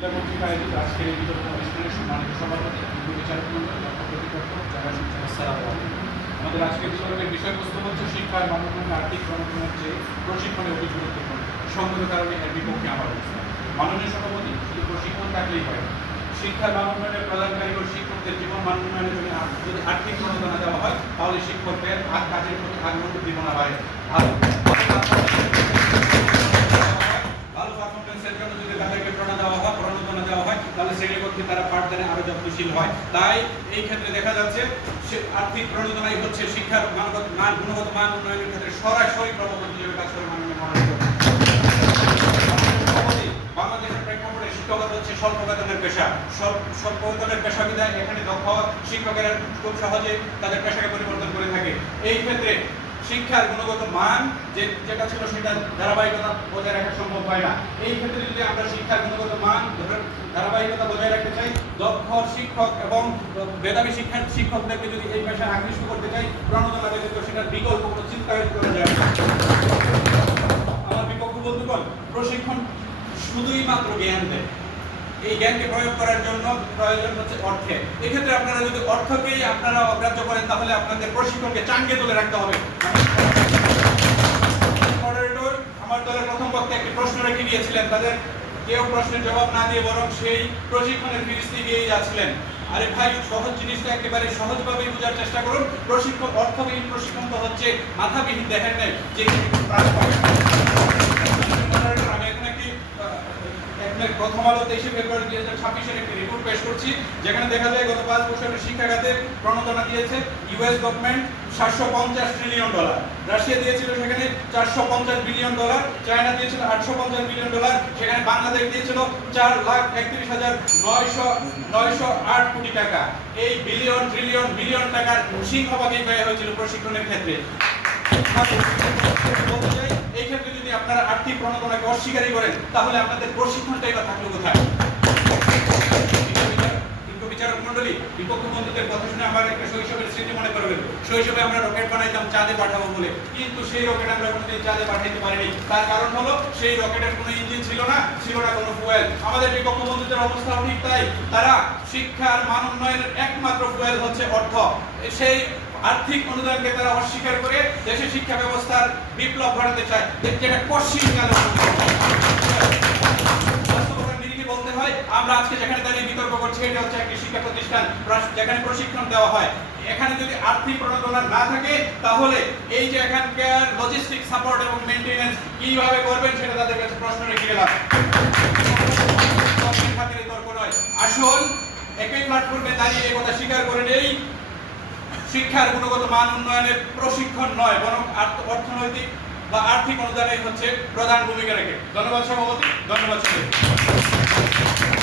কর্তৃক আয়োজিত আজকের এই বিতর্ক অনুষ্ঠানের সম্মানিত সভাপতি বিচারক মণ্ডল প্রতিপক্ষ যারা শিক্ষক আসসালামু আলাইকুম। আমাদের আজকের বিতর্কের বিষয়বস্তু হচ্ছে শিক্ষার মানদণ্ড আর্থিক ক্রমক্রমের চেয়ে প্রশিক্ষণে অধিক গুরুত্বপূর্ণ। সঙ্গত কারণে এর বিপক্ষে আমার অবস্থান। মাননীয় সভাপতি শুধু প্রশিক্ষণ থাকলেই হয় না, শিক্ষার মানোন্নয়নের প্রদানকারী ও শিক্ষকদের জীবন মান উন্নয়নের জন্য যদি আর্থিক প্রণোদনা দেওয়া হয় তাহলে শিক্ষকদের কাজের প্রতি আগ্রহ উদ্দীপনা বাড়ে। ভালো পারফরমেন্সের জন্য যদি তাদেরকে প্রণোদনা দেওয়া হয় তাহলে শ্রেণীকক্ষে তারা পাঠদানে আরো যত্নশীল হয়। তাই এই ক্ষেত্রে দেখা যাচ্ছে আর্থিক প্রণোদনাই হচ্ছে শিক্ষার গুণগত মান উন্নয়নের ক্ষেত্রে সরাসরি প্রভাবক হিসেবে কাজ করে মাননীয় মহানগর। বাংলাদেশের প্রেক্ষাপটে শিক্ষকতা হচ্ছে স্বল্প বেতনের পেশা। স্বল্প বেতনের পেশা বিধায় এখানে দক্ষ শিক্ষকেরা খুব সহজে তাদের পেশাকে পরিবর্তন করে থাকে। এই ক্ষেত্রে শিক্ষার গুণগত মান যেটা ছিল সেটা ধারাবাহিকতা বজায় রাখা সম্ভব হয় না। এই ক্ষেত্রে যদি আমরা শিক্ষার গুণগত মান ধারাবাহিকতা বজায় রাখতে চাই, দক্ষ শিক্ষক এবং মেধাবী শিক্ষকদেরকে যদি এই পেশায় আকৃষ্ট করতে চাই, প্রণোদনা ব্যতীত সেটার বিকল্প কোনো চিন্তায়ন করা যায় না। আমার বিপক্ষ বন্ধুগণ, প্রশিক্ষণ শুধুই মাত্র জ্ঞান দেয়। এই জ্ঞানকে প্রয়োগ করার জন্য প্রয়োজন হচ্ছে অর্থে। এক্ষেত্রে আপনারা যদি অর্থকেই আপনারা অগ্রাহ্য করেন তাহলে আপনাদের প্রশিক্ষণকে চাঙ্গে তুলে রাখতে হবে। মডারেটর আমার দলের প্রথম পক্ষে একটি প্রশ্ন রেখে গিয়েছিলেন, তাদের কেউ প্রশ্নের জবাব না দিয়ে বরং সেই প্রশিক্ষণের ফিরিস্তি দিয়েই যাচ্ছিলেন। আরে ভাই, সহজ জিনিসটা একেবারে সহজভাবেই বোঝার চেষ্টা করুন। প্রশিক্ষণ অর্থবিহীন প্রশিক্ষণ তো হচ্ছে মাথাবিহীন, দেখেন নাই যে প্রথম আলো 23 ফেব্রুয়ারি 2026 একটি রিপোর্ট পেশ করছি, যেখানে দেখা যায় গত 5 বছরের শিক্ষা খাতে প্রণোদনা দিয়েছে ইউএস গভর্নমেন্ট $750 ট্রিলিয়ন, রাশিয়া দিয়েছিল সেখানে $450 বিলিয়ন, চায়না দিয়েছিল $850 বিলিয়ন, সেখানে বাংলাদেশ দিয়েছিল 4,31,908 কোটি টাকা। এই বিলিয়ন ট্রিলিয়ন বিলিয়ন টাকার সিংহভাগই ব্যয় হয়েছিল প্রশিক্ষণের ক্ষেত্রে। এই ক্ষেত্রে যদি আপনারা আর্থিক প্রণোদনাকে অস্বীকারই করেন তাহলে আপনাদের প্রশিক্ষণটাই বা থাকলো কোথায়? বিচারক মন্ডলী, বিপক্ষ বন্ধুদের কথা শুনে আমার একটা শৈশবের স্মৃতি মনে করবেন। শৈশবে আমরা রকেট বানাইতাম চাঁদে পাঠাবো বলে, কিন্তু সেই রকেট আমরা কোনোদিন চাঁদে পাঠাইতে পারিনি। তার কারণ হলো সেই রকেটের কোনো ইঞ্জিন ছিল না, ছিল না কোনো ফুয়েল। আমাদের বিপক্ষ বন্ধুদের অবস্থাও ঠিক তাই। তারা শিক্ষার মান উন্নয়নের একমাত্র ফুয়েল হচ্ছে অর্থ। সেই আর্থিক অনুদানকে তারা অস্বীকার করে দেশের শিক্ষা ব্যবস্থার বিপ্লব ঘটাতে চায়, যেটা কশিনকালে বলতে হয়। আমরা আজকে যেখানে দাঁড়িয়ে বিতর্ক করছি এটা হচ্ছে একটি শিক্ষা প্রতিষ্ঠান যেখানে প্রশিক্ষণ দেওয়া হয়। এখানে যদি আর্থিক প্রণোদনা না থাকে তাহলে এই যে এখানকার লজিস্টিক সাপোর্ট এবং মেইনটেনেন্স কিভাবে করবেন সেটা তাদের কাছে প্রশ্ন রেখে গেলাম। খাতিরে তর্ক নয়, আসল একই প্ল্যাটফর্মে দাঁড়িয়ে এই কথা স্বীকার করে নেই শিক্ষার গুণগত মান উন্নয়নের প্রশিক্ষণ নয় বরং অর্থনৈতিক বা আর্থিক অনুদানই হচ্ছে প্রধান ভূমিকা রাখে। ধন্যবাদ সভাপতি, ধন্যবাদ।